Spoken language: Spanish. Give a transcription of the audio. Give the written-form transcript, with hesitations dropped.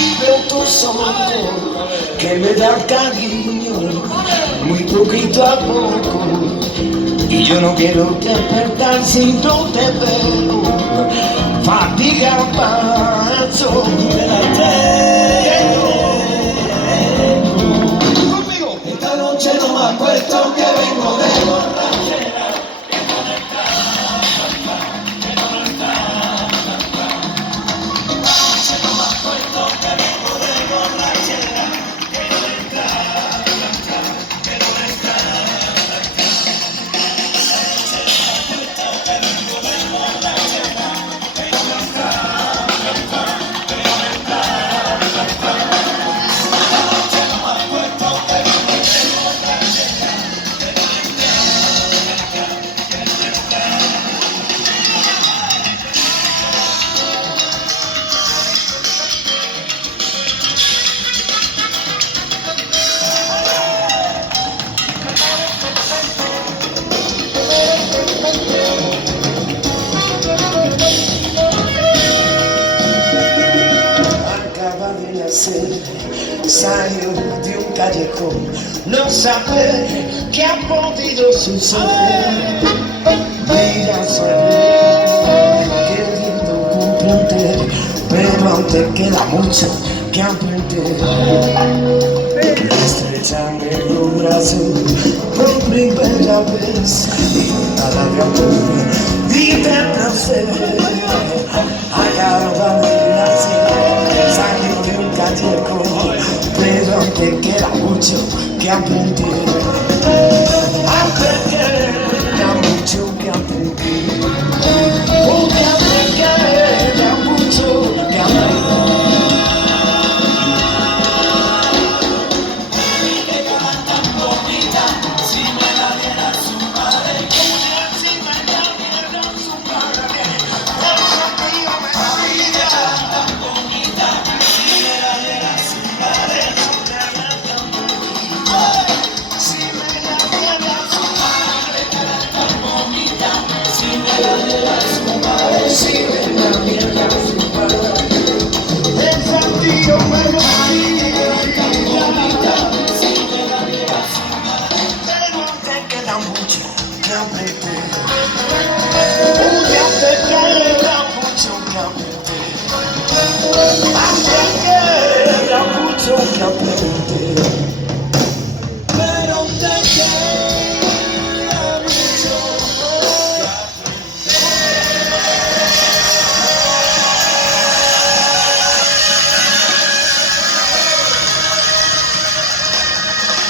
y veo tus ojos que me dan cariño, muy poquito a poco. Y yo no quiero despertar si no te veo. Fatiga paso de la conmigo. Esta noche no me acuesto que vengo de borrachera. Salió de un callejón, no sabe qué ha podido suceder. Mira, sonríe, queriendo comprender, pero aún te queda mucho que aprender. Estrechame los brazos por primera vez y nada de amor y de placer. Acaba de nacer, salió de un callejón, pero aún te queda mucho que aprender. Aprender, queda mucho que aprender. Porque aprender, queda mucho que aprender. Si me la mierda su padre, el sentido me lo